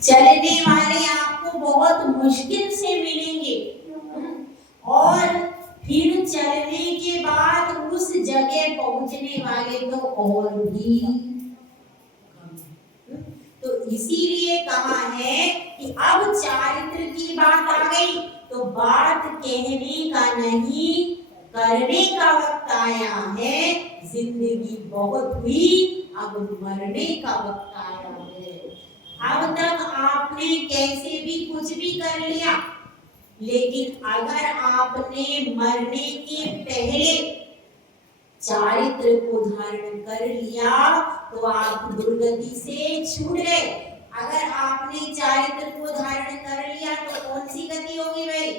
चलने वाले आपको बहुत मुश्किल से मिलेंगे और फिर चलने के बाद उस जगह पहुंचने वाले तो और भी। तो इसीलिए कहा है कि अब चारित्र की बात आ गई तो बात कहने का नहीं करने का वक्त आया है। जिंदगी बहुत हुई, अब मरने का वक्त आया है। अब तक आपने कैसे भी कुछ भी कर लिया, लेकिन अगर आपने मरने के पहले चारित्र को धारण कर लिया तो आप दुर्गति से छूट गए। अगर आपने चारित्र को धारण कर लिया तो कौन सी गति होगी भाई?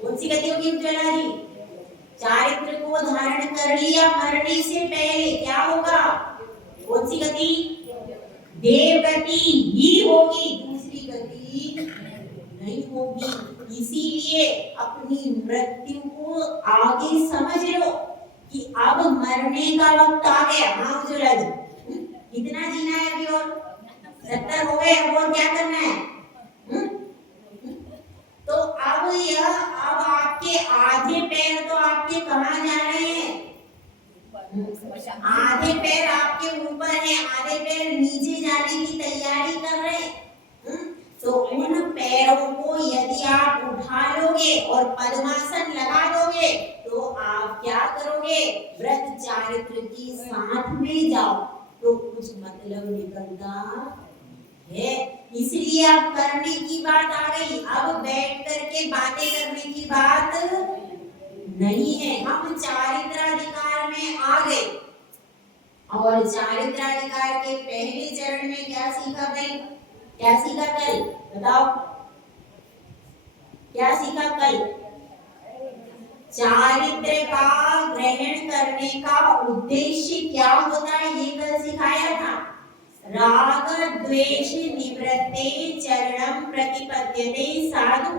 कौन सी गति होगी उज्ज्वला जी? चारित्र को धारण कर लिया मरने से पहले क्या होगा? कौन सी गति? देव गति ही होगी, दूसरी गति नहीं होगी। इसीलिए अपनी मृत्यु को आगे समझ लो कि अब मरने का वक्त आ गया। हाँ उज्ज्वला जी, कितना जीना है अभी? और 70 हो गए, और क्या करना है? तो अब आपके आधे पैर तो आपके कहाँ जा रहे हैं? आधे पैर आपके ऊपर है, आधे पैर नीचे जाने की तैयारी कर रहे हैं। तो उन पैरों को यदि आप उठा लोगे और पद्मासन लगा दोगे तो आप क्या करोगे? व्रत चारित्र की साथ में जाओ तो कुछ मतलब निकलता है। इसलिए अब करने की बात आ गई, अब बैठ करके बातें करने की बात नहीं है। हम चारित्राधिकार में आ गए और चारित्राधिकार के पहले चरण में क्या सीखा भाई? क्या सीखा कल? बताओ क्या सीखा कल? चारित्र का ग्रहण करने का उद्देश्य क्या होता है ये कल सिखाया था। राग द्वेष निवृत्ते चरणम प्रतिपद्यते साधु।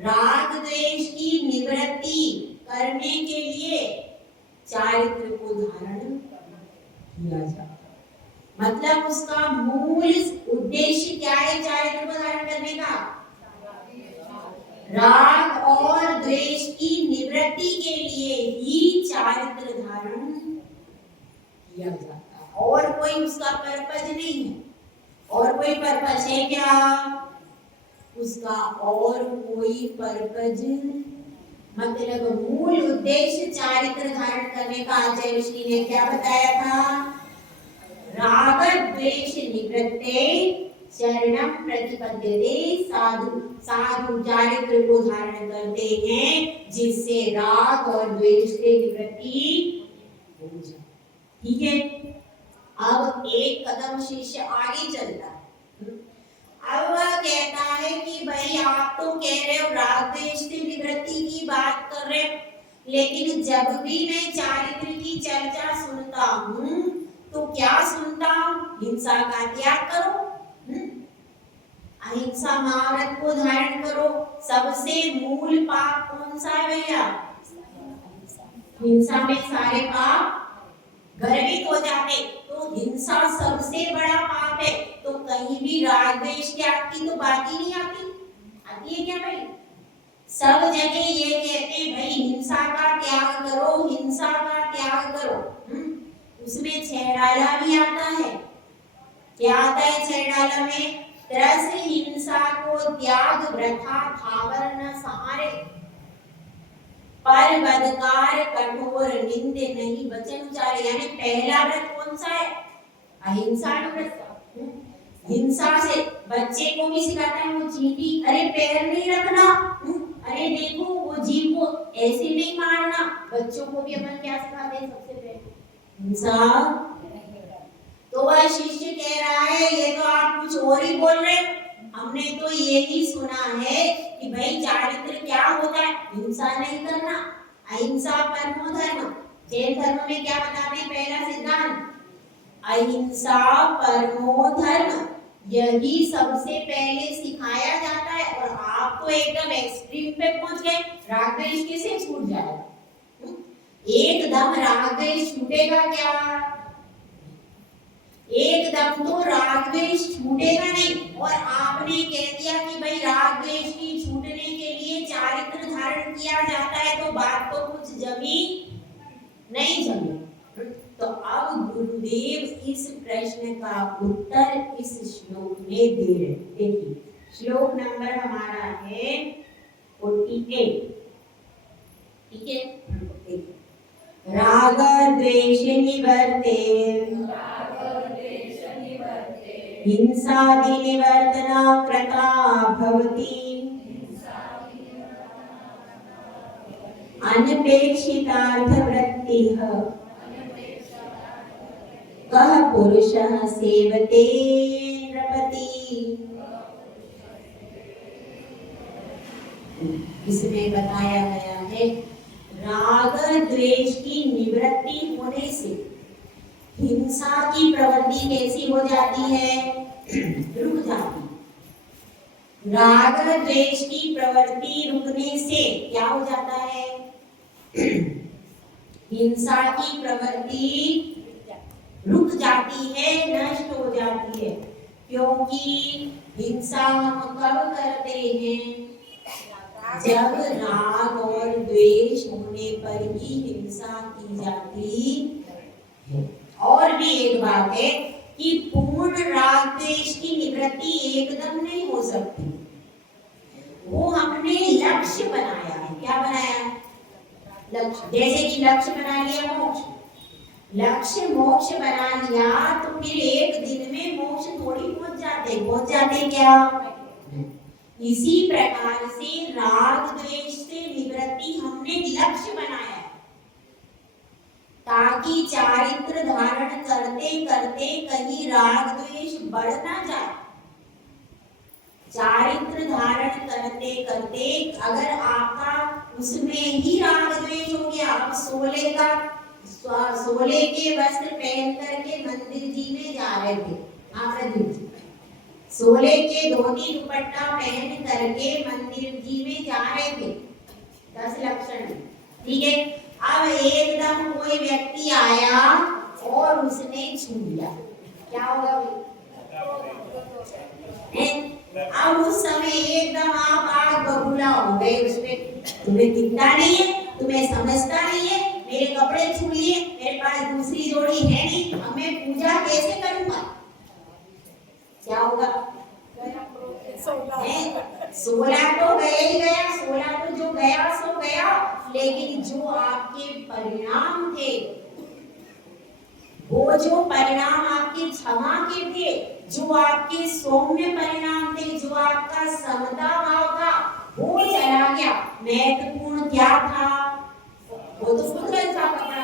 राग द्वेष की निवृत्ति करने के लिए चारित्र को धारण किया जाता। मतलब उसका मूल उद्देश्य क्या है चारित्र को धारण करने का? राग और द्वेष की निवृत्ति के लिए ही चारित्र धारण किया जाता है, और कोई उसका पर्पज नहीं है। और कोई पर्पज है क्या? उसका और कोई पर्पज मतलब मूल उद्देश्य चारित्र धारण करने का आचार्य ऋषि ने क्या बताया था? राग द्वेष निवृत्ते शरणम प्रतिपद्यते साधु। साधु चारित्र को धारण करते हैं जिससे राग और द्वेष से निवृत्ति हो जाए। ठीक है, अब एक कदम शिष्य आगे चलता है। अब वह कहता है कि भाई आप तो कह रहे हो राग द्वेष से निवृत्ति की बात कर रहे हो, लेकिन जब भी मैं चारित्र की चर्चा सुनता हूँ तो क्या सुनता हूँ? हिंसा का त्याग करो, अहिंसा महाव्रत को धारण करो। सबसे मूल पाप कौन सा है भैया? हिंसा में सारे पाप गर्भित हो जाते, तो हिंसा सबसे बड़ा पाप है। तो कहीं भी राग द्वेष त्याग की तो बात ही नहीं आती। आती है क्या भाई? सब जगह ये कहते हैं भाई हिंसा का त्याग करो, हिंसा का त्याग करो। उसमें छैडाला भी आता है। क्या आता है छैडाला में? त्रस हिंसा को त्याग वृथा थावर न सहारे, पर बदकार कठोर निंद नहीं वचन उचारे। यानी पहला व्रत कौन सा है? अहिंसा व्रत। हिंसा से बच्चे को भी सिखाता है, वो चींटी अरे पैर नहीं रखना, अरे देखो वो जीव को ऐसे नहीं मारना। बच्चों को भी अपन क्या सिखाते हैं? सबसे पहले हिंसा। तो वह शिष्य कह रहा है ये तो आप कुछ और ही बोल रहे हो, हमने तो यही सुना है कि भाई चारित्र क्या होता है? हिंसा नहीं करना, अहिंसा परमो धर्म। जैन धर्म में क्या बताते हैं? पहला सिद्धांत अहिंसा परमो धर्म, यही सबसे पहले सिखाया जाता है। और आप तो एकदम एक्सट्रीम पे पहुंच गए, राग द्वेष कैसे छूट जाएगा? एकदम राग द्वेष छूटेगा क्या? एकदम तो राग द्वेष छूटेगा नहीं। और आपने कह दिया कि भाई राग द्वेष की छूटने के लिए चारित्र धारण किया जाता है, तो बात तो कुछ जमी नहीं जमी। तो अब गुरुदेव इस प्रश्न का उत्तर इस श्लोक में दे रहे। देखिए श्लोक नंबर हमारा है 48, ठीक है। राग द्वेष निवर्ते हिंसादि निवर्तना कृता भवति अनपेक्षितार्थ वृत्तिः कः पुरुषः सेवते नृपति। इसमें बताया गया है राग द्वेष की निवृत्ति होने से हिंसा की प्रवृत्ति कैसी हो जाती है, रुक जाती। राग द्वेष की प्रवृत्ति रुकने से क्या हो जाता है, हिंसा की प्रवृत्ति रुक जाती है, नष्ट हो जाती है। क्योंकि हिंसा हम कब करते हैं, जब राग और द्वेष होने पर ही हिंसा की जाती है। और भी एक बात है कि पूर्ण राग द्वेष की निवृत्ति एकदम नहीं हो सकती, वो हमने लक्ष्य बनाया है। क्या बनाया है, लक्ष्य। जैसे कि लक्ष्य बना लिया मोक्ष, लक्ष्य मोक्ष बना लिया तो फिर एक दिन में मोक्ष थोड़ी पहुंच जाते क्या। इसी प्रकार से राग द्वेष से निवृत्ति हमने लक्ष्य बनाया है, ताकि चारित्र धारण करते करते कहीं राग द्वेष बढ़ ना जाए। चारित्र धारण करते करते अगर आपका उसमें ही राग द्वेष हो गया, आप सोले के वस्त्र पहन करके मंदिर जी में जा रहे थे, सोले के धोती दुपट्टा पहन करके मंदिर जी में जा रहे थे, 10 लक्षण, ठीक है। अब एकदम कोई व्यक्ति आया और उसने छू लिया, क्या होगा भाई? अब उस समय एकदम आप आग बबूला हो गए उसमें, तुम्हें दिखता नहीं है, तुम्हें समझता नहीं है, मेरे कपड़े छू लिए, मेरे पास दूसरी जोड़ी है नहीं, अब मैं पूजा कैसे करूंगा? क्या होगा? 16 तो गया ही गया, 16 तो जो गया सो गया, लेकिन जो आपके परिणाम थे, वो जो परिणाम आपके क्षमा के थे, जो आपके सौम्य परिणाम थे, जो आपका समता भाव था, वो चला गया। महत्वपूर्ण क्या था? वो तो खुद का कपड़ा,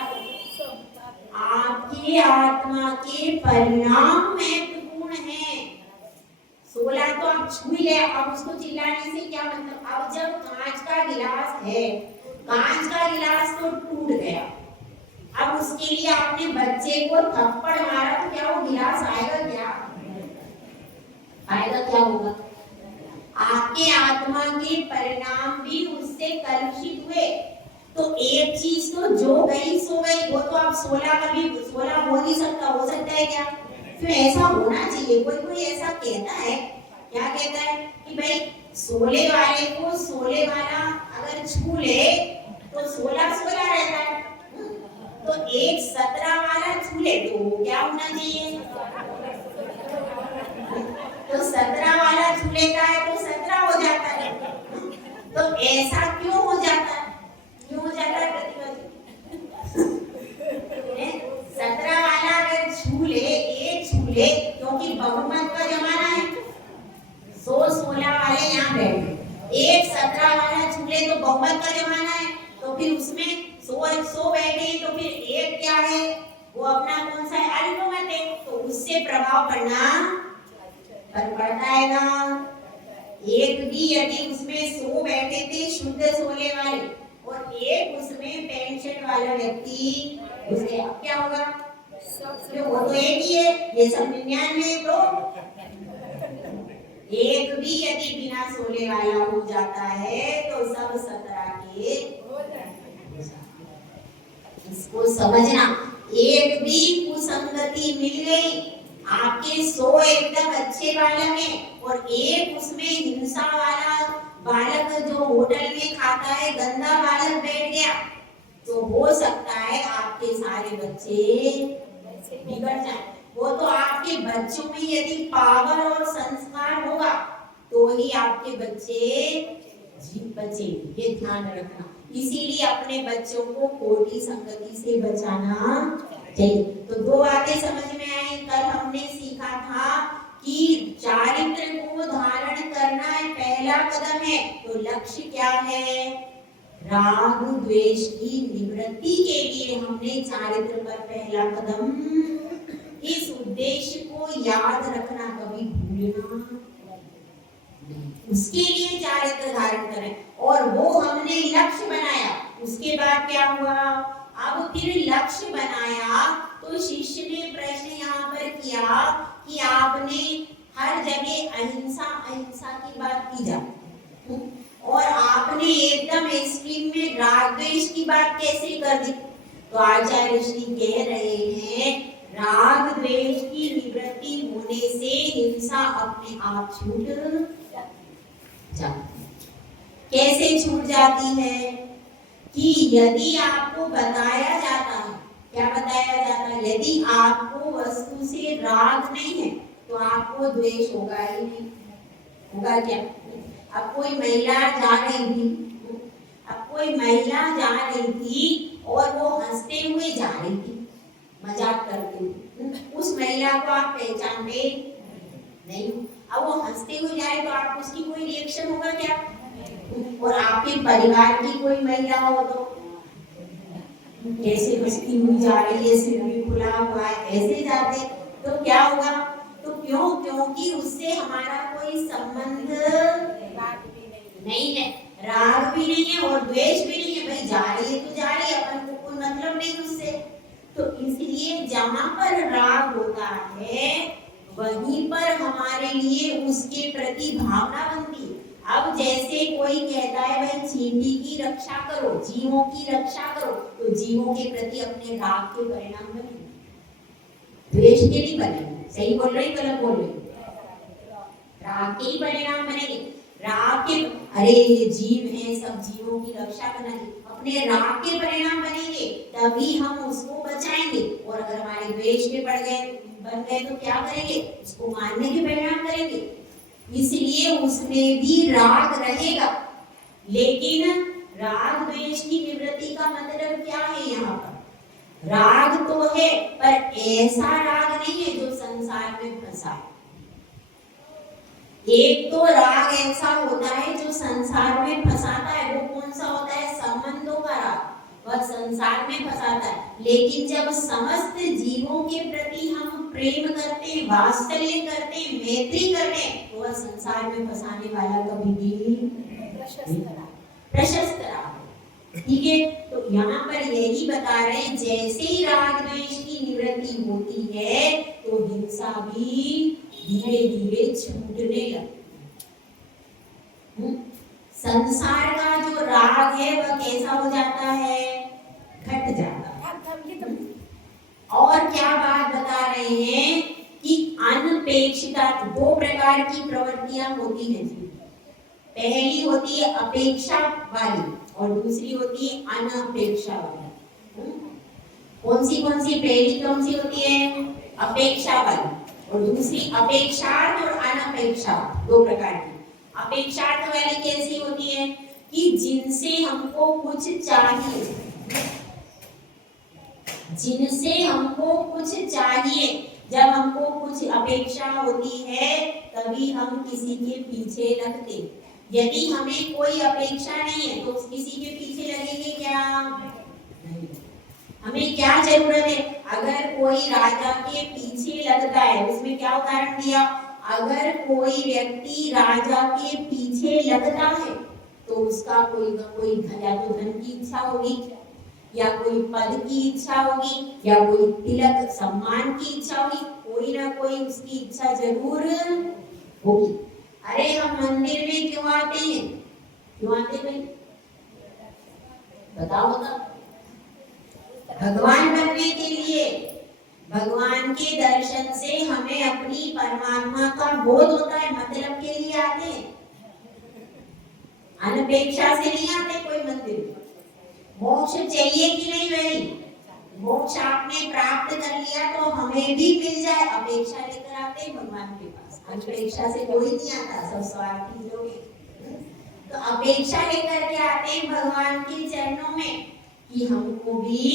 आपके आत्मा के परिणाम महत्वपूर्ण है। 16 तो आप छू ले, अब उसको चिल्लाने से क्या मतलब। अब जब कांच का गिलास है, कांच का गिलास तो टूट गया, अब उसके लिए आपने बच्चे को थप्पड़ मारा तो क्या वो गिलास आएगा? क्या आएगा? क्या होगा? आपके आत्मा के परिणाम भी उससे कलुषित हुए। तो एक चीज तो जो गई सो गई, वो तो आप 16 कभी 16 हो नहीं सकता, हो सकता है क्या? फिर ऐसा होना चाहिए। कोई ऐसा कहता है, क्या कहता है कि भाई 16 वाले को 16 वाला अगर छू ले तो 16 रहता है, तो एक 17 वाला छू ले तो क्या होना चाहिए? तो 17 वाला छू लेता है तो 17 हो जाता है। तो ऐसा क्यों हो जाता है? क्यों हो जाता है प्रतिभा जी? 17 वाला अगर छू ले, एक छू ले, क्योंकि बहुमत का जमाना है, 16 वाले यहाँ बैठे, एक 17 वाला छू ले तो बहुमत का जमाना है, तो फिर उसमें 100 बैठे, तो फिर एक क्या है, वो अपना कौन सा है? अल्पमत है, तो उससे प्रभाव पड़ता है ना। एक भी यदि उसमें 100 बैठे थे शुद्ध सोले वाले और एक उसमें पैंट शर्ट वाला व्यक्ति, उसके अब क्या होगा? वो तो एक ही है, ये सब 99। तो एक भी यदि बिना सोले वाला हो जाता है तो सब 17 के। इसको समझना, एक भी कुसंगति मिल गई आपके 100 एकदम अच्छे बालक हैं और एक उसमें हिंसा वाला बालक जो होटल में खाता है गंदा बालक बैठ गया, तो हो सकता है आपके सारे बच्चे बिगड़ जाए। वो तो आपके बच्चों में यदि पावर और संस्कार होगा तो ही आपके बच्चे बचे, ये ध्यान रखना। इसीलिए अपने बच्चों को खोटी संगति से बचाना चाहिए। तो दो बातें समझ में आई। कल हमने सीखा था कि चारित्र को धारण करना पहला कदम है, तो लक्ष्य क्या है? राग द्वेष की निवृत्ति के लिए हमने चारित्र पर पहला कदम, इस उद्देश्य को याद रखना, कभी भूलना, उसके लिए चारित्र धारण करें। और वो हमने लक्ष्य बनाया, उसके बाद क्या हुआ? अब फिर लक्ष्य बनाया तो शिष्य ने प्रश्न यहाँ पर किया कि आपने हर जगह अहिंसा अहिंसा की बात की जाती और आपने एकदम एक्सट्रीम में राग द्वेष की बात कैसे कर दी? तो आचार्य श्री कह रहे हैं राग द्वेष की निवृत्ति होने से हिंसा अपने आप छूट जाती। कैसे छूट जाती है? कि यदि आपको बताया जाता है, क्या बताया जाता है? यदि आपको वस्तु से राग नहीं है तो आपको द्वेष होगा ही नहीं। होगा क्या? अब कोई महिला जा रही थी और वो हंसते हुए जा रही थी, मजाक करते हुए, उस महिला को आप पहचानते नहीं। अब वो हंसते हुए जाए तो आप उसकी कोई रिएक्शन होगा क्या? और आपके परिवार की कोई महिला हो तो कैसे हंसती हुई जा रही है, सिर भी खुला हुआ है, ऐसे जाते तो क्या होगा? तो क्योंकि उससे हमारा कोई संबंध नहीं है, राग भी नहीं है और द्वेष भी नहीं है। भाई जा रही है तो जा रही है, अपन को कोई मतलब नहीं उससे। तो इसलिए जहां पर राग होता है वहीं पर हमारे लिए उसके प्रति भावना बनती है। अब जैसे कोई कहता है भाई चींटी की रक्षा करो, जीवों की रक्षा करो, तो जीवों के प्रति अपने राग के परिणाम बनेंगे, द्वेष के नहीं बनेंगे। सही बोल रही, गलत बोल रही? राग के ही परिणाम बनेंगे। राग के, अरे ये जीव है, सब जीवों की रक्षा करना, अपने राग के परिणाम बनेंगे, तभी हम उसको बचाएंगे। और अगर हमारे द्वेष के बन गए तो क्या करेंगे? उसको मारने के परिणाम करेंगे। इसलिए उसमें भी राग रहेगा, लेकिन राग द्वेष की निवृत्ति का मतलब क्या है? यहाँ पर राग तो है पर ऐसा राग नहीं है जो संसार में फंसा है। एक तो राग ऐसा होता है जो संसार में फंसाता है, वो कौन सा होता है? संबंधों का राग, वह संसार में फंसाता है। लेकिन जब समस्त जीवों के प्रति हम प्रेम करते, वात्सल्य करते, मैत्री करते, तो वह संसार में फंसाने वाला कभी भी प्रशस्त राग। ठीक है, तो यहाँ पर यही बता रहे हैं, जैसे ही राग द्वेष की निवृत्ति होती है तो हिंसा भी धीरे धीरे छूटने लगती। संसार का जो राग है वह कैसा हो जाता है? घट जाता है। और क्या बात बता रहे हैं कि अनपेक्षिता, दो प्रकार की प्रवृत्तियां होती हैं जी। पहली होती है अपेक्षा वाली और दूसरी होती है अनपेक्षा वाली। कौन सी पहली कौन सी होती है? अपेक्षा वाली, और दूसरी अपेक्षार्थ और अनपेक्षार्थ, दो प्रकार की। अपेक्षार्थ वाली कैसी होती है? कि जिनसे हमको कुछ चाहिए, जब हमको कुछ अपेक्षा होती है तभी हम किसी के पीछे लगते। यदि हमें कोई अपेक्षा नहीं है तो किसी के पीछे लगेंगे क्या? नहीं। हमें क्या जरूरत है? अगर कोई राजा के पीछे लगता है, उसमें क्या उदाहरण दिया? अगर कोई व्यक्ति राजा के पीछे लगता है तो उसका कोई या तो धन की इच्छा होगी, या कोई पद की इच्छा होगी, या कोई तिलक सम्मान की इच्छा होगी, कोई ना कोई उसकी इच्छा जरूर होगी। अरे हम मंदिर में क्यों आते हैं? भाई बताओ। भगवान बनने के लिए, भगवान के दर्शन से हमें अपनी परमात्मा का बोध होता है, मतलब के लिए आते हैं, अनपेक्षा से नहीं आते कोई मंदिर। मोक्ष चाहिए कि नहीं भाई? मोक्ष आपने प्राप्त कर लिया तो हमें भी मिल जाए, अपेक्षा लेकर आते हैं भगवान के पास। अनपेक्षा से कोई नहीं आता, सब स्वार्थी लोग हैं। तो अपेक्षा लेकर के आते हैं भगवान के चरणों में कि हमको भी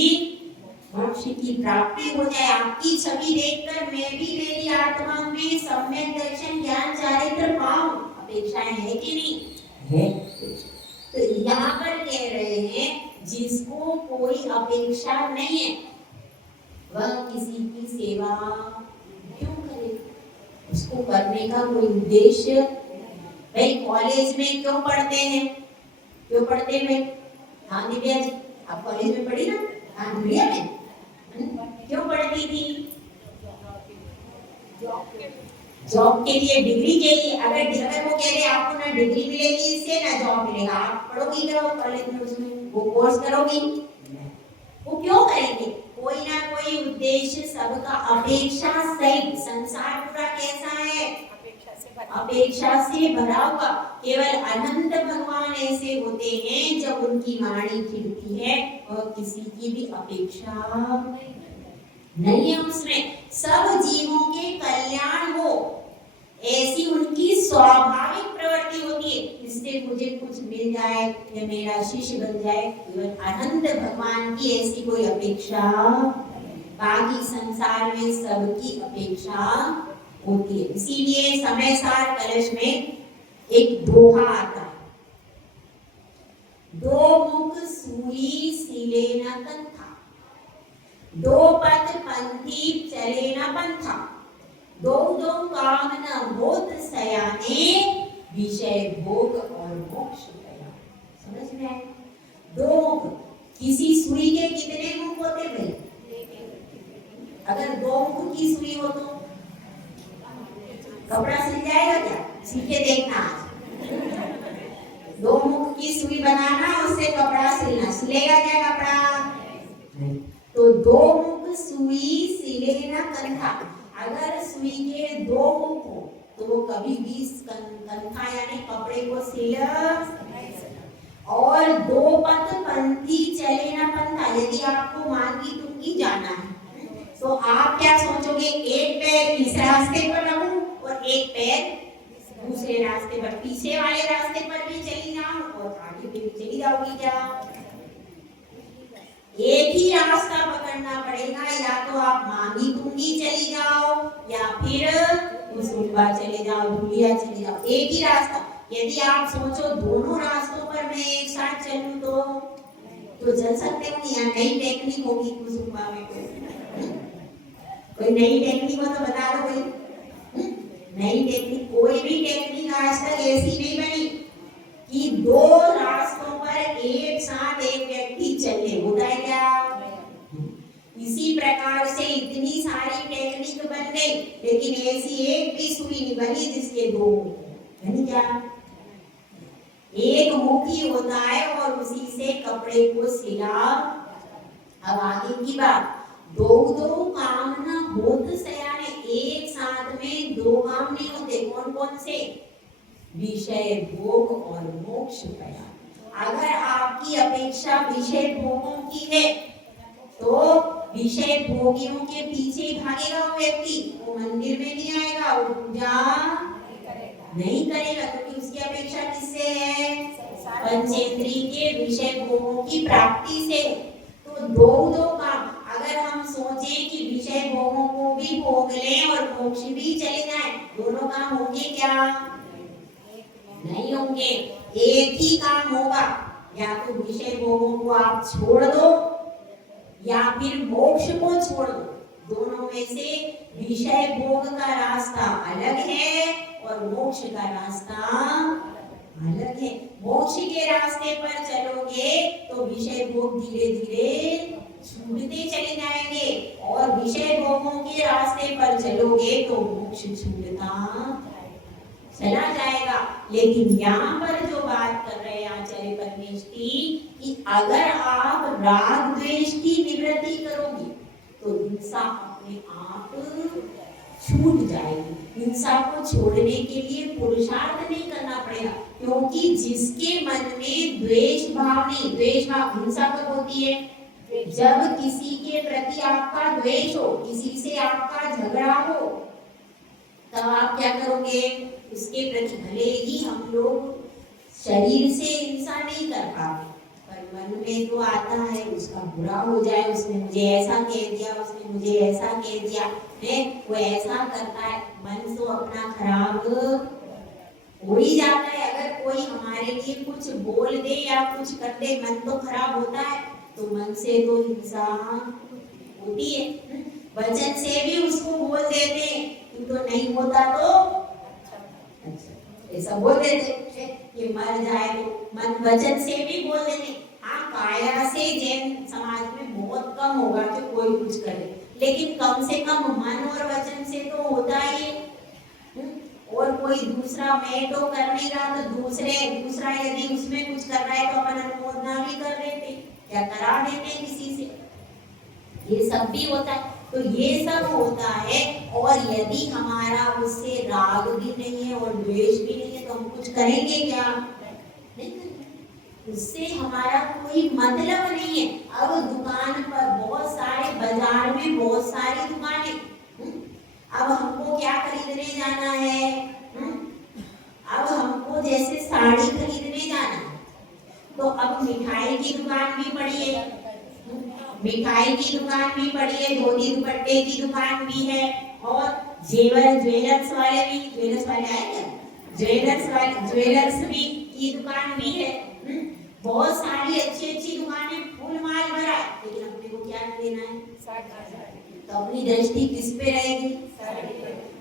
मोक्ष की प्राप्ति हो जाए। आपकी छवि देखकर मैं भी मेरी आत्मा में सम्यक दर्शन ज्ञान चारित्र पाऊं। अपेक्षाएं है कि नहीं? है। तो यहाँ पर कह रहे हैं जिसको कोई अपेक्षा नहीं है वह किसी की सेवा क्यों करे? उसको करने का कोई उद्देश्य। भाई कॉलेज में क्यों पढ़ते हैं? क्यों पढ़ते हैं भाई? हाँ दिव्या जी, आप कॉलेज में पढ़ी ना? हाँ दिव्या में क्यों पढ़ती थी? जॉब के लिए, डिग्री के लिए। अगर वो कह रहे आपको ना डिग्री मिलेगी इससे ना जॉब मिलेगा, आप पढ़ोगी क्या कॉलेज में? उसमें वो कोर्स करोगी? वो क्यों करेंगे? कोई ना कोई उद्देश्य सबका अपेक्षा सहित। संसार पूरा कैसा है? अपेक्षा से भरा हुआ। केवल अनंत भगवान ऐसे होते हैं जब उनकी वाणी खिलती है और किसी की भी अपेक्षा नहीं है उसमें। सब जीवों के कल्याण हो ऐसी उनकी स्वाभाविक प्रवृत्ति होती है। इससे मुझे कुछ मिल जाए या मेरा शिष्य बन जाए, केवल अनंत भगवान की ऐसी कोई अपेक्षा। बाकी संसार में सबकी अपेक्षा होती है। इसीलिए समय सार कलश में एक दोहा आता है, दो मुख सूरी सिले न कंथा, दो पथ पंथी चले न पंथा, दो दो काम न होत सयाने, विषय भोग और मोक्ष गया। समझ में आए? दो मुख, किसी सुई के कितने मुख होते भाई? अगर दो मुख की सुई हो तो कपड़ा सिल जाएगा क्या? सील के देखना आज। दो मुख की सुई बनाना, उससे कपड़ा सिलना, सिलेगा क्या कपड़ा? नहीं। तो दो मुख सुई सिले न कंथा। अगर सुई के दो मुख हो तो वो कभी भी कंथा यानी कपड़े को सिल। और दो पथ पंथी चले न पंथा। यदि आपको मांगी तुंगी जाना है तो आप क्या सोचोगे? एक पैर इस रास्ते पर रहूं और एक पैर दूसरे रास्ते पर, पीछे वाले रास्ते पर भी चली जाऊं और आगे भी चली जाओगी क्या? एक ही रास्ता पकड़ना पड़ेगा, या तो आप मांगी तुंगी चली जाओ या फिर कुसुम्बा चले जाओ, धुलिया चले जाओ। एक ही रास्ता। यदि आप सोचो दोनों रास्तों पर मैं एक साथ चलूं तो चल सकते हो नहीं? नई टेक्निक होगी कुसुम्बा में। कोई नई टेक्निक हो तो बता दो भाई। नई टेक्निक, कोई भी टेक्निक आज तक ऐसी नहीं बनी कि दो रास्तों पर एक साथ एक व्यक्ति चले। होता है क्या? इसी प्रकार से इतनी सारी टेक्निक बन गई, लेकिन ऐसी एक भी सुई नहीं बनी जिसके दो बनी। क्या? एक मुख ही होता है और उसी से कपड़े को सिला। अब आगे की बात, दो दो काम न होत सयाने। एक साथ में दो काम नहीं होते। कौन कौन से? विषय भोग और मोक्ष गया। अगर आपकी अपेक्षा विषय भोगों की है तो विषय भोगियों के पीछे भागेगा वो व्यक्ति, वो मंदिर में नहीं आएगा, वो पूजा नहीं करेगा, क्योंकि उसकी अपेक्षा किससे है? पंचेंद्रिय के विषय भोगों की प्राप्ति से। तो दो दो काम। अगर हम सोचें कि विषय भोगों को भी भोग लें और मोक्ष भी चले जाएं, दोनों काम होंगे क्या? नहीं होंगे। एक ही काम होगा, या तो विषय भोगों को आप छोड़ दो या फिर मोक्ष को छोड़ दो। दोनों में से विषय भोग का रास्ता अलग है और मोक्ष का रास्ता अलग है। मोक्ष के रास्ते पर चलोगे तो विषय भोग धीरे धीरे छूटते चले जाएंगे, और विषय भोगों के रास्ते पर चलोगे तो मोक्ष छूटता चला जाएगा। लेकिन यहाँ पर जो बात कर रहे हैं आचार्य परमेश की, कि अगर आप राग द्वेष की निवृत्ति करोगे तो हिंसा अपने आप छूट जाएगी। हिंसा को छोड़ने के लिए पुरुषार्थ नहीं करना पड़ेगा, क्योंकि जिसके मन में द्वेष भाव नहीं, द्वेष भाव हिंसा कब होती है? जब किसी के प्रति आपका द्वेष हो, किसी से आपका झगड़ा हो, तब आप क्या करोगे? उसके प्रति भले ही हम लोग शरीर से हिंसा नहीं कर पाते, पर मन में तो आता है उसका बुरा हो जाए, उसने मुझे ऐसा कह दिया, उसने मुझे ऐसा कह दिया, है वो ऐसा करता है, मन तो अपना खराब हो ही जाता है। अगर कोई हमारे लिए कुछ बोल दे या कुछ कर दे, मन तो खराब होता है, तो मन से तो हिंसा होती है। वचन से भी उसको बोल देते, तू तो नहीं होता तो अच्छा ऐसा बोल देते कि मर जाए, तो मन वचन से भी बोल देते। हाँ, काया से जैन समाज में बहुत कम होगा कि कोई कुछ करे, लेकिन कम से कम मन और वचन से तो होता ही है। और कोई दूसरा मैं तो कर नहीं रहा, तो दूसरा यदि उसमें कुछ कर रहा है तो अपन अनुमोदना भी कर देते, क्या करा देते किसी से, ये सब भी होता है। तो ये सब होता है, और यदि हमारा उससे राग भी नहीं है और द्वेष भी नहीं है, तो हम कुछ करेंगे क्या? नहीं करेंगे। उससे हमारा कोई मतलब नहीं है। अब दुकान पर बहुत सारे, बाजार में बहुत सारी दुकानें, अब हमको क्या खरीदने जाना है? अब हमको जैसे साड़ी खरीदने जाना है, तो अब मिठाई की दुकान भी पड़ी है, मिठाई की दुकान भी पड़ी है, धोती दुपट्टे की दुकान भी है, और ज्वेलर्स वाले आए क्या? ज्वेलर्स भी की दुकान भी है। बहुत सारी अच्छी अच्छी दुकानें, फुल माल भरा, लेकिन अपने को क्या लेना है? तो अपनी दृष्टि किस पे रहेगी?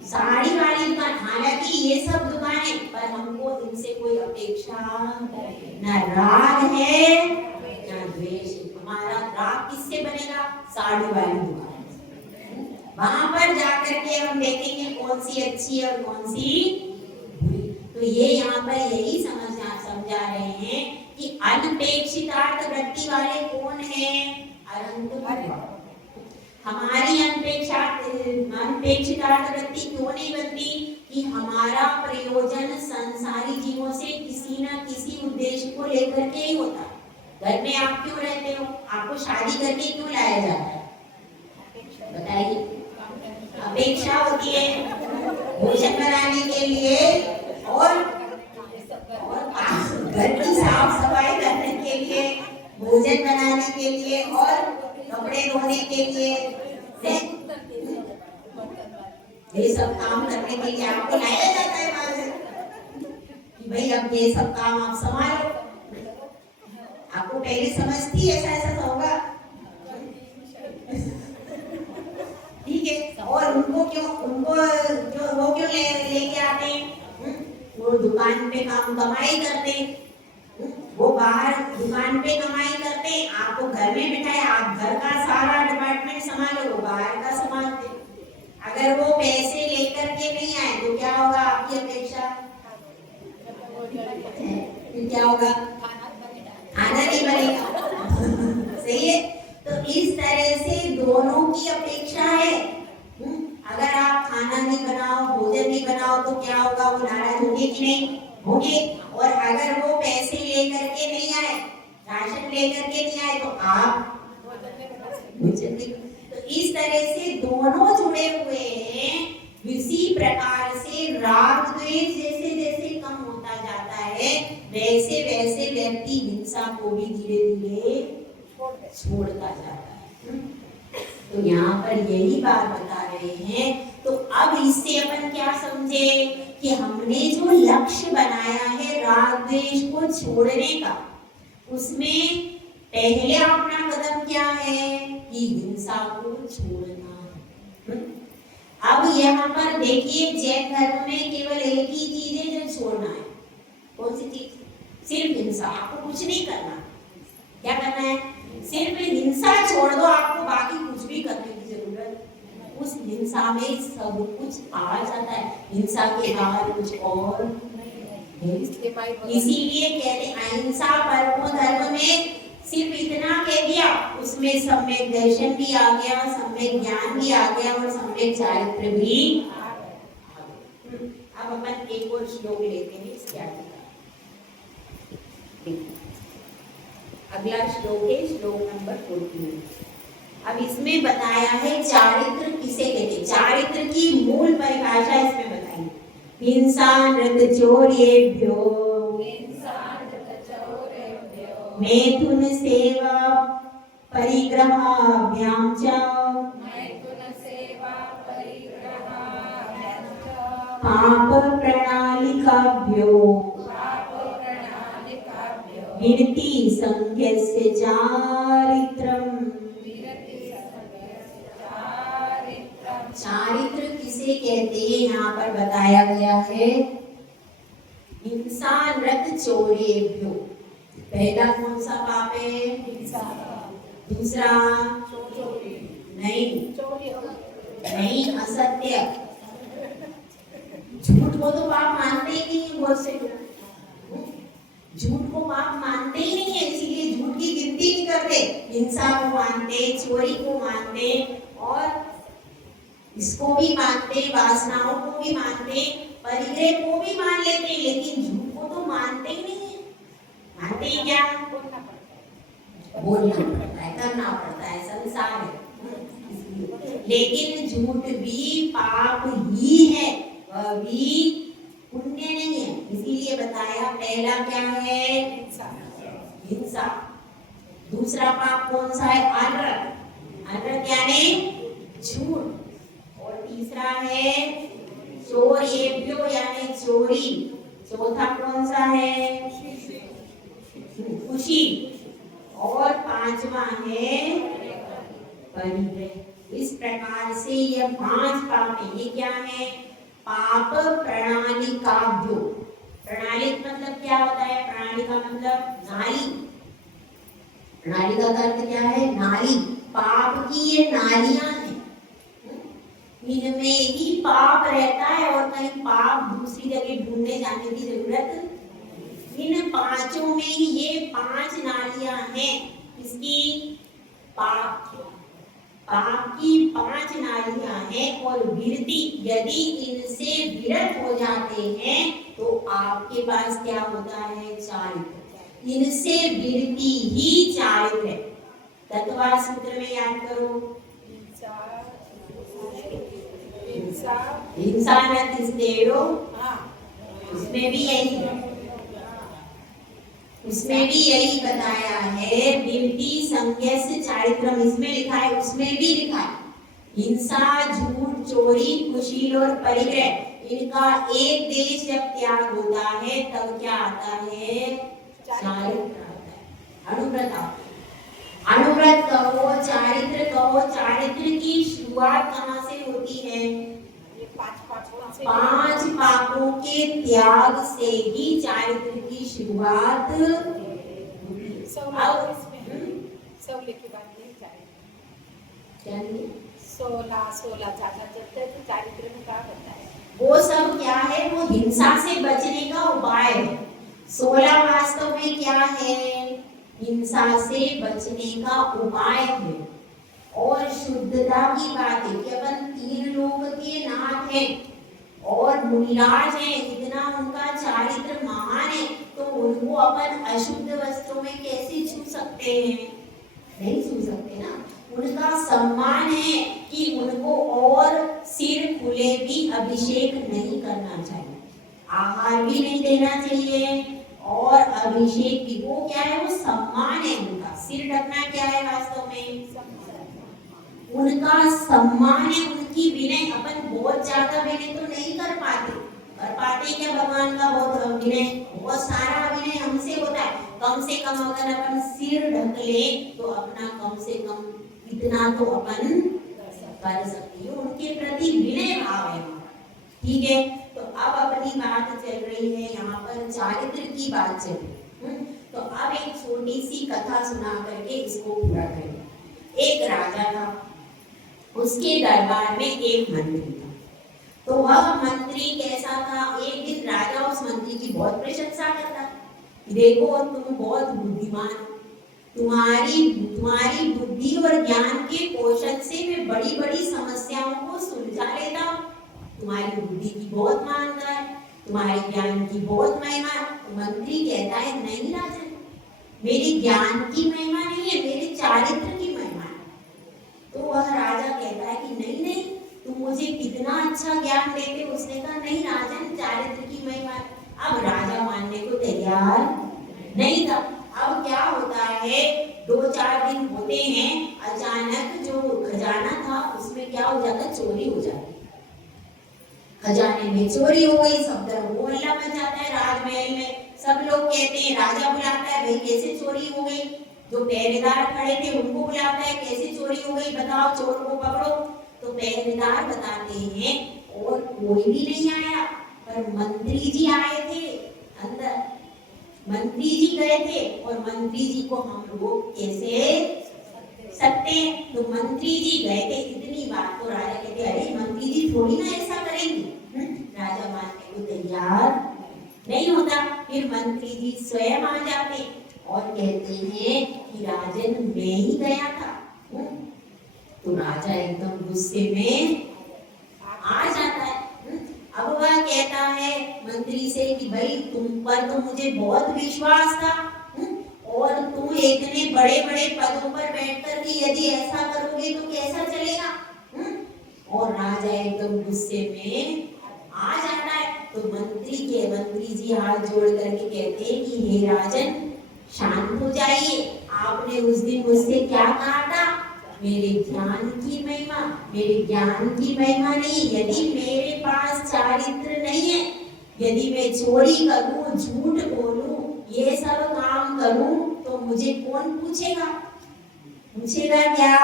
साड़ी वाली दुकान। हालांकि ये सब दुकानें, पर हमको इनसे कोई अपेक्षा न राग है न द्वेष। हमारा राग किससे बनेगा? साड़ी वाली दुकान। वहां पर जाकर के हम देखेंगे कौन सी अच्छी और कौन सी बुरी। तो ये यहाँ पर यही समझा रहे हैं कि अनपेक्षितार्थ वृत्ति वाले कौन है? अनंत। हमारी अनपेक्षितार्थ वृत्ति क्यों नहीं बनती? कि हमारा प्रयोजन संसारी जीवों से किसी न किसी उद्देश्य को लेकर के ही होता है। घर में आप क्यों रहते हो? आपको शादी करके क्यों लाया जाता है? बताइए। अपेक्षा होती है भोजन बनाने के लिए, और घर की साफ सफाई करने के लिए, भोजन बनाने के लिए, और कपड़े धोने के लिए, ये सब काम करने के लिए आपको लाया जाता है बाहर कि भाई अब ये सब काम आप संभालो। आपको पहले समझती ऐसा ऐसा होगा, ठीक है। और उनको क्यों वो क्यों लेके आते हैं? वो दुकान पे काम कमाई करते, वो बाहर दुकान पे कमाई करते, आपको घर में बिठाए, आप घर का सारा डिपार्टमेंट संभालो, वो बाहर का संभालते। अगर वो पैसे लेकर के नहीं आए तो क्या होगा? आपकी अपेक्षा फिर क्या होगा? खाना नहीं बनेगा। सही है। तो इस तरह से दोनों की अपेक्षा है। अगर आप खाना नहीं बनाओ, भोजन नहीं बनाओ, तो क्या होगा? वो नाराज होंगे कि नहीं होंगे। और अगर वो पैसे लेकर के नहीं आए, राशन लेकर के नहीं आए, तो आप भोजन नहीं। तो इस तरह से दोनों जुड़े हुए हैं। इसी प्रकार से राग द्वेष जैसे जैसे कम होता जाता है, वैसे वैसे व्यक्ति हिंसा को भी धीरे धीरे छोड़ता जाता है। तो यहाँ पर यही बात बता रहे हैं। तो अब इससे अपन क्या समझे? कि हमने जो लक्ष्य बनाया है राग द्वेष को छोड़ने का, उसमें पहले अपना कदम क्या है? कि हिंसा को छोड़ना। अब यहाँ पर देखिए, जैन धर्म में केवल एक ही चीज है जो छोड़ना है। कौन सी चीज? सिर्फ हिंसा। आपको कुछ नहीं करना। क्या करना है? सिर्फ हिंसा छोड़ दो, आपको बाकी कुछ भी करने की जरूरत। उस हिंसा में सब कुछ आ जाता है, हिंसा के बाहर कुछ और। इसीलिए कहते हैं अहिंसा परमो धर्म में सिर्फ इतना कह दिया, उसमें सम्यक दर्शन भी आ गया, सम्यक ज्ञान भी आ गया और सम्यक चारित्र भी आ गया। अब अपन एक और श्लोक लेते हैं इसके आगे का। अगला श्लोक है श्लोक नंबर 14। अब इसमें बताया है चारित्र किसे कहते हैं, चारित्र की मूल परिभाषा इसमें बताई। हिंसा नृत चौर्येभ्यो, मैथुन सेवा परिग्रहाभ्यां च, पाप प्रणालिकाभ्यो विरति संख्यस्य चारित्रम्। चारित्र किसे कहते हैं यहाँ पर बताया गया है। हिंसा नृत चौर्येभ्यो, पहला कौन सा पाप है, हिंसा। दूसरा नहीं, नहीं असत्य, झूठ को तो पाप मानते ही नहीं, बहुत से झूठ को पाप मानते ही नहीं है, इसीलिए झूठ की गिनती नहीं करते। हिंसा को मानते, चोरी को मानते और इसको भी मानते, वासनाओं को भी मानते, परिग्रह को भी मान लेते, लेकिन झूठ को तो मानते ही नहीं है। मानते ही क्या, बोलना पड़ता है, करना पड़ता है, संसार है। लेकिन झूठ भी पाप ही है, वह भी पुण्य नहीं है। इसीलिए बताया पहला क्या है, हिंसा। दूसरा पाप कौन सा है, अनर्थ। अनर्थ यानी झूठ। और तीसरा है चौर्येभ्यो यानी चोरी। चौथा कौन सा है, खुशी। और पांचवा है परिग्रह। इस प्रकार से ये 5 पाप है। ये क्या है, पाप प्रणालिकाभ्यो। प्रणाली मतलब क्या होता है, प्रणाली का मतलब नाली। प्रणाली का अर्थ क्या है, नाली। पाप की ये नालियां हैं, इनमें ही पाप रहता है और कहीं पाप दूसरी जगह ढूंढने जाने की जरूरत। इन पांचों में ही ये 5 नालियां हैं। इसकी पाप की 5 नालियां हैं। और विरति, यदि इनसे विरत हो जाते हैं तो आपके पास क्या होता है, चारित्र। इनसे विरति ही चारित्र है। तत्वार सूत्र में याद करो, हिंसा न तिस्तेरो, उसमें भी यही है, उसमें भी यही बताया है। विरति संज्ञस्य चारित्रम, इसमें लिखा है, उसमें भी लिखा है। हिंसा, झूठ, चोरी, कुशील और परिग्रह, इनका एक देश जब त्याग होता है तब क्या आता है, चारित्र आता है। अनुव्रत, अनुव्रत कहो, चारित्र कहो। चारित्र की शुरुआत कहाँ से होती है, 5 पापों के त्याग से ही चारित्र की शुरुआत होती है। 16 ज्यादा चलते हैं तो चारित्र में क्या होता है, वो सब क्या है, वो हिंसा से बचने का उपाय है। 16 वास्तव में क्या है, हिंसा से बचने का उपाय है। और शुद्धता की बात है कि अपन 3 लोक के नाथ हैं और मुनिराज हैं, इतना उनका चारित्र महान है, तो उनको अपन अशुद्ध वस्त्रों में कैसे छू सकते हैं, नहीं छू सकते ना। उनका सम्मान है कि उनको और सिर खुले भी अभिषेक नहीं करना चाहिए, आहार भी नहीं देना चाहिए और अभिषेक भी। वो क्या है, वो सम्मान है उनका। सिर ढकना क्या है वास्तव में, उनका सम्मान है, उनकी विनय। अपन बहुत ज्यादा विनय तो नहीं कर पाते क्या भगवान का बहुत विनय, बहुत सारा विनय हमसे होता है। कम से कम अगर अपन सिर ढक ले तो अपना कम से कम इतना तो अपन कर सकते हैं, उनके प्रति विनय भाव है। ठीक है, तो अब अपनी बात चल रही है यहाँ पर चारित्र की बात चल रही है। तो अब एक छोटी सी कथा सुना करके इसको पूरा करेंगे। एक राजा था, उसके दरबार में एक मंत्री था। तो वह मंत्री कैसा था, एक दिन राजा उस मंत्री की बहुत प्रशंसा करता, देखो तुम बहुत बुद्धिमान हो, तुम्हारी बुद्धि और ज्ञान के पोषण से मैं बड़ी बड़ी समस्याओं को सुलझा लेता हूँ। तुम्हारी बुद्धि की बहुत मानता है, तुम्हारे ज्ञान की बहुत महिमा है। तो मंत्री कहता है नहीं राजन, मेरे ज्ञान की महिमा नहीं है, मेरे चारित्र की महिमा है। तो वह राजा कहता है कि नहीं नहीं, तुम मुझे कितना अच्छा ज्ञान देते। उसने कहा नहीं राजन, चारित्र की महिमा है। अब राजा मानने को तैयार नहीं था। अब क्या होता है, 2-4 दिन होते हैं, अचानक जो खजाना था उसमें क्या हो जाता, चोरी हो जाती। खजाने में चोरी हो गई, सब हो हल्ला मच जाता है राजमहल में। सब लोग कहते हैं, राजा बुलाता है, भाई कैसे चोरी हो गई। जो पहरेदार खड़े थे उनको बुलाता है, कैसे चोरी हो गई, बताओ, चोर को पकड़ो। तो पहरेदार बताते हैं और कोई भी नहीं आया, पर मंत्री जी आए थे अंदर। मंत्री जी गए थे और मंत्री जी को हम लोग कैसे सकते हैं। तो मंत्री जी गए थे, इतनी बात तो राजा कहते अरे मंत्री जी थोड़ी ना ऐसा करेंगे। राजा मानने को तैयार नहीं होता। फिर मंत्री जी स्वयं आ जाते और कहते हैं कि राजन मैं ही गया था। तो राजा एकदम गुस्से में आ जाता है। अब वह कहता है मंत्री से कि भाई तुम पर तो मुझे बहुत विश्वास था, और तुम इतने बड़े बड़े पदों पर बैठकर भी यदि ऐसा करोगे तो कैसा चलेगा। और राजा एकदम गुस्से में आ जाता है। तो मंत्री जी हाथ जोड़ करके कहते हैं कि हे राजन शांत हो जाइए, आपने उस दिन मुझसे क्या कहा था, मेरे ज्ञान की महिमा, मेरे ज्ञान की महिमा नहीं। यदि मेरे पास चारित्र नहीं है, यदि मैं चोरी करूं, झूठ बोलूं, ये सब काम करूं, तो मुझे कौन पूछेगा, पूछेगा क्या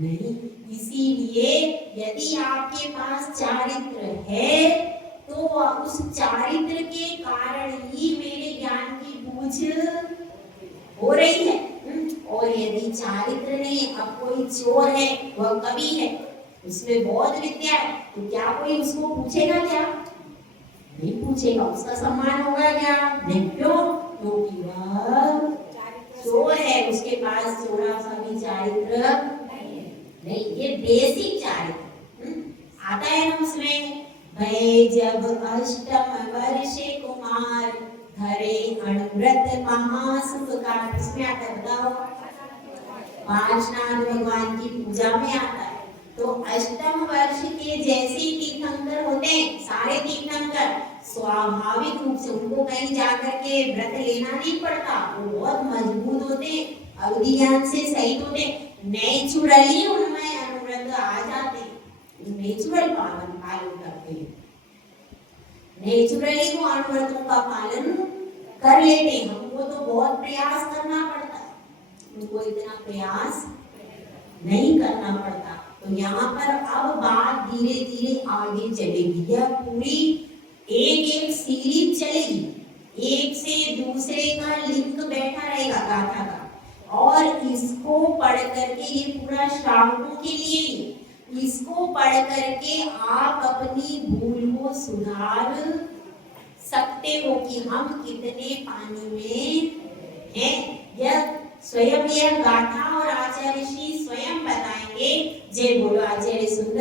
नहीं। इसीलिए यदि आपके पास चारित्र है तो उस चारित्र के कारण ही मेरे ज्ञान की बूझ हो रही है। और यदि चारित्र नहीं, अब कोई चोर है, वह कवि है, उसमें बहुत विद्या है, तो क्या कोई उसको पूछेगा क्या, नहीं पूछेगा। उसका सम्मान होगा क्या, नहीं। क्यों, क्योंकि वह चोर है, उसके पास थोड़ा सा भी चारित्र नहीं। ये बेसिक चारित्र आता है ना उसमें। भय जब अष्टम वर्षे कुमार, धरे अणुव्रत महासुख का, इसमें आता है, बताओ, पार्श्वनाथ भगवान की पूजा में आता है। तो अष्टम वर्ष के जैसे तीर्थंकर होते हैं, सारे तीर्थंकर स्वाभाविक रूप से उनको कहीं जाकर के व्रत लेना नहीं पड़ता, वो बहुत मजबूत होते हैं, अवधि ज्ञान से सहित होते हैं, नेचुरली उनमें अनुव्रत आ जाते हैं, नेचुरल पालन करते हैं, नेचुरली वो अनुव्रतों का पालन कर लेते हैं। हमको तो बहुत प्रयास करना पड़ता है, उनको इतना प्रयास नहीं करना पड़ता। तो यहाँ पर अब बात धीरे धीरे आगे चलेगी, यह पूरी एक एक सीरीज चलेगी, एक से दूसरे का लिंक बैठा रहेगा गाथा का, और इसको पढ़ करके, ये पूरा श्रावकों के लिए, इसको पढ़ करके आप अपनी भूल को सुधार सकते हो कि हम कितने पानी में हैं। यह स्वयं यह गाथा और आचार्य श्री स्वयं बताएंगे। जय बोलो आचार्य सुंदर